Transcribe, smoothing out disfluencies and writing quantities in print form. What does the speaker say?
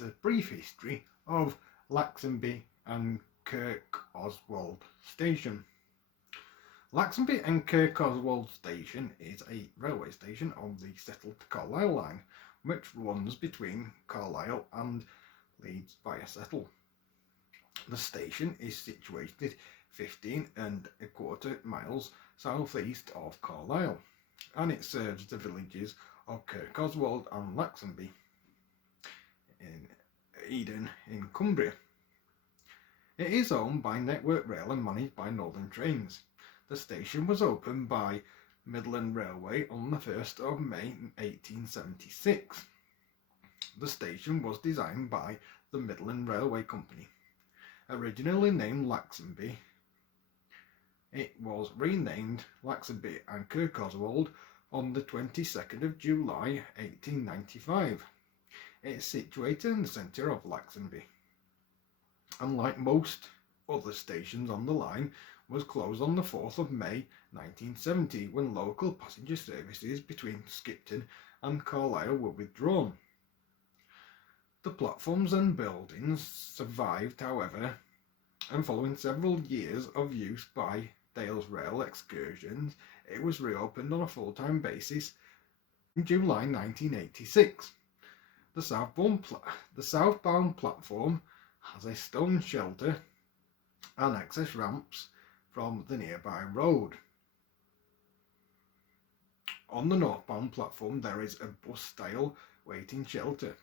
a brief history of Lazonby and Kirkoswald Station. Lazonby and Kirkoswald Station is a railway station on the Settle to Carlisle line, which runs between Carlisle and Leeds via Settle. The station is situated 15.25 miles southeast of Carlisle, and it serves the villages of Kirkoswald and Lazonby in Eden in Cumbria. It is owned by Network Rail and managed by Northern Trains. The station was opened by Midland Railway on the 1st of May 1876. The station was designed by the Midland Railway Company. Originally named Lazonby, it was renamed Lazonby and Kirkoswald on the 22nd of July 1895. It is situated in the centre of Lazonby. Unlike most other stations on the line, was closed on the 4th of May 1970 when local passenger services between Skipton and Carlisle were withdrawn. The platforms and buildings survived, however, and following several years of use by Dales Rail excursions, it was reopened on a full-time basis in July 1986. The southbound platform has a stone shelter and access ramps from the nearby road. On the northbound platform there is a bus-style waiting shelter.